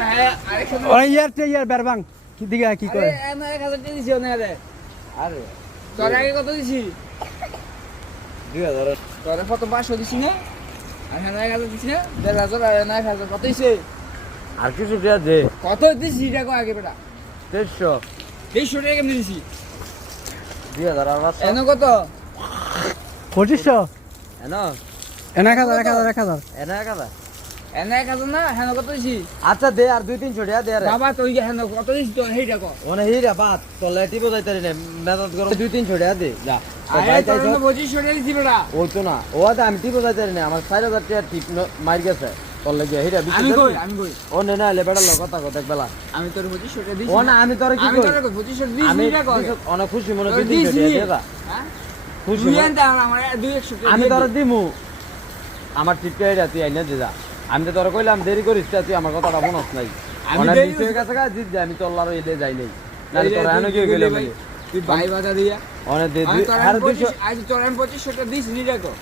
না আরেকশো ওই ইয়ার বেরবাং কি দিকে কি করে না 1000 টাকা দিছি না আরে তোর আগে কত দিছি 2000 তোরে প্রথম 500 দিছি না আর হ্যাঁ 1000 দিছি না 1000 আর 9000 কত দিছে আর কিছু দিয়া দে কত দিছি এটা কো আগে বেটা 300 200 টাকা কেমনে দিছি 2000 আর 500 এনো কত 2500 এনো এনা 1000 এনা কাদা এনে 1000 না হ্যাঁ কত দিছি আচ্ছা দে আর 2-300 টাকা দে আরে বাবা তুই হ্যাঁ কত দিছি তো হেইটা কো ওনে হিরা বাত তোলে টিপো যাইতারি না মেজাজ গরম 2-300 টাকা দে যা আরে তোর না 2500 টাকা দিছি বেটা ওই তো না ও তো আমি টিপো যাইতারি না আমার 4000 টাকা টিপ মার গেছে তোলে গিয়ে হিরা আমি কই ও নে না লে বেড়া কথা দেখ বেলা আমি তোর 2500 টাকা দিছি ও না আমি তোরে কি আমি কই তোর 2500 দিছি আমি এটা কো অনেক খুশি মনে তোর করি 200 দিছি। টাকা দে যা হ্যাঁ খুশি তুই মনে- আনতে আমার 200 টাকা আমি দিয়ে তোরে দে। দিমু আমার টিপটা এটা তুই আইনা দে যা আমি তো তোরে কইলাম দেরি করিস তা তুই আমার কথাটা মনত নাই আমি অনেক দেরি বিষয় কাছে কাজ দিত আমি তো আল্লাহর এদে যাই নাই না এই যে তোরা এনে কি তুই গেলে ভাই, তুই ভাই বাধা দিয়া অনেক দে আমি তোর আর 200 25 আজ তোর 2500 টাকা দিছি নি দেখো